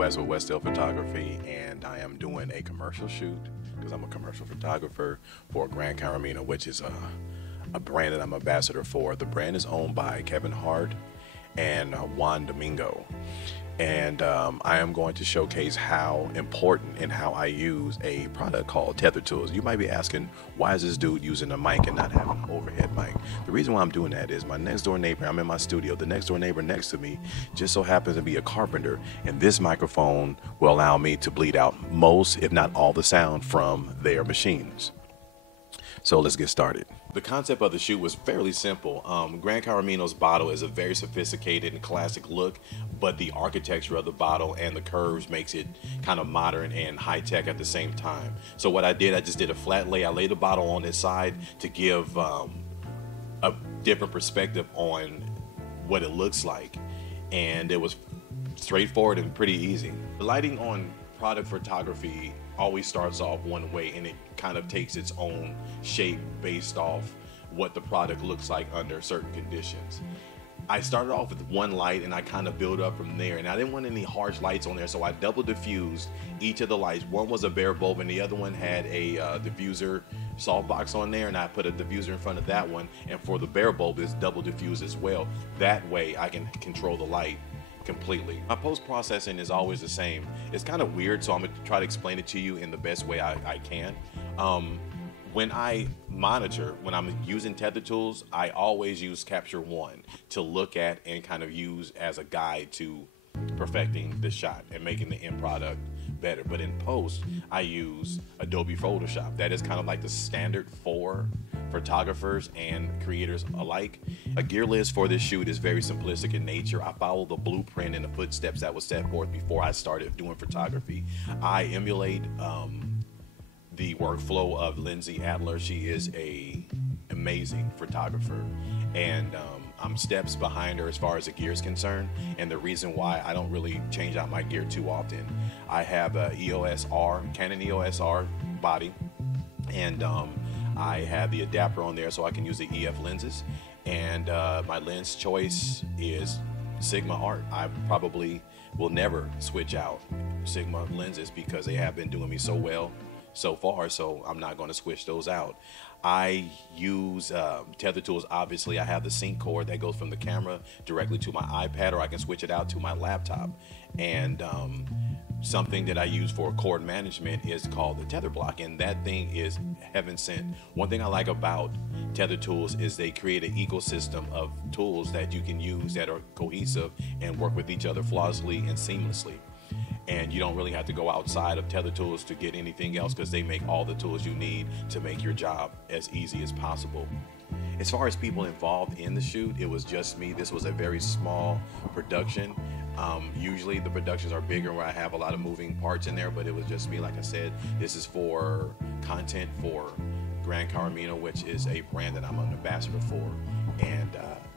Wes with Westdale Photography, and I am doing a commercial shoot because I'm a commercial photographer for Grand Caramino, which is a brand that I'm ambassador for. The brand is owned by Kevin Hart and Juan Domingo. And I am going to showcase how important and how I use a product called Tether Tools. You might be asking, why is this dude using a mic and not having an overhead mic? The reason why I'm doing that is my next door neighbor, I'm in my studio, the next door neighbor next to me just so happens to be a carpenter, and this microphone will allow me to bleed out most, if not all, the sound from their machines. So let's get started. The concept of the shoot was fairly simple. Grand Caramino's bottle is a very sophisticated and classic look, but the architecture of the bottle and the curves makes it kind of modern and high-tech at the same time. So what I did, I just did a flat lay. I laid the bottle on its side to give a different perspective on what it looks like, and it was straightforward and pretty easy. The lighting on product photography always starts off one way, and it kind of takes its own shape based off what the product looks like under certain conditions. I started off with one light and I kind of built up from there, and I didn't want any harsh lights on there, so I double diffused each of the lights. One was a bare bulb and the other one had a diffuser softbox on there, and I put a diffuser in front of that one, and for the bare bulb it's double diffused as well. That way I can control the light completely. My post-processing is always the same. It's kind of weird, so I'm going to try to explain it to you in the best way I can. When I monitor, when I'm using Tether Tools, I always use Capture One to look at and kind of use as a guide to perfecting the shot and making the end product better. But in post, I use Adobe Photoshop. That is kind of like the standard for photographers and creators alike. A gear list for this shoot is very simplistic in nature. I follow the blueprint and the footsteps that was set forth before I started doing photography. I emulate the workflow of Lindsay Adler. She is a amazing photographer, and I'm steps behind her as far as the gear is concerned. And the reason why I don't really change out my gear too often, I have a Canon EOS R body, and I have the adapter on there so I can use the EF lenses, and my lens choice is Sigma Art. I probably will never switch out Sigma lenses because they have been doing me so well so far, so I'm not going to switch those out. I use Tether Tools. Obviously, I have the sync cord that goes from the camera directly to my iPad, or I can switch it out to my laptop. And something that I use for cord management is called the Tether Block, and that thing is heaven sent. One thing I like about Tether Tools is they create an ecosystem of tools that you can use that are cohesive and work with each other flawlessly and seamlessly. And you don't really have to go outside of Tether Tools to get anything else, because they make all the tools you need to make your job as easy as possible. As far as people involved in the shoot, it was just me. This was a very small production. Usually the productions are bigger where I have a lot of moving parts in there, but it was just me. Like I said, this is for content for Grand Caramino, which is a brand that I'm an ambassador for. And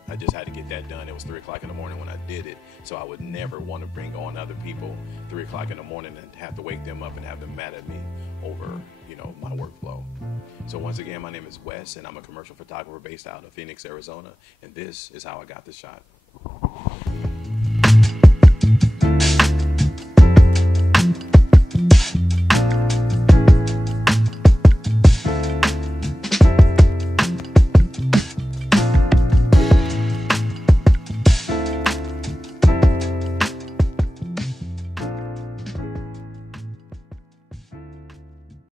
I just had to get that done. It was 3 o'clock in the morning when I did it, so I would never want to bring on other people 3 o'clock in the morning and have to wake them up and have them mad at me over, my workflow. So once again, my name is Wes, and I'm a commercial photographer based out of Phoenix, Arizona, and this is how I got the shot.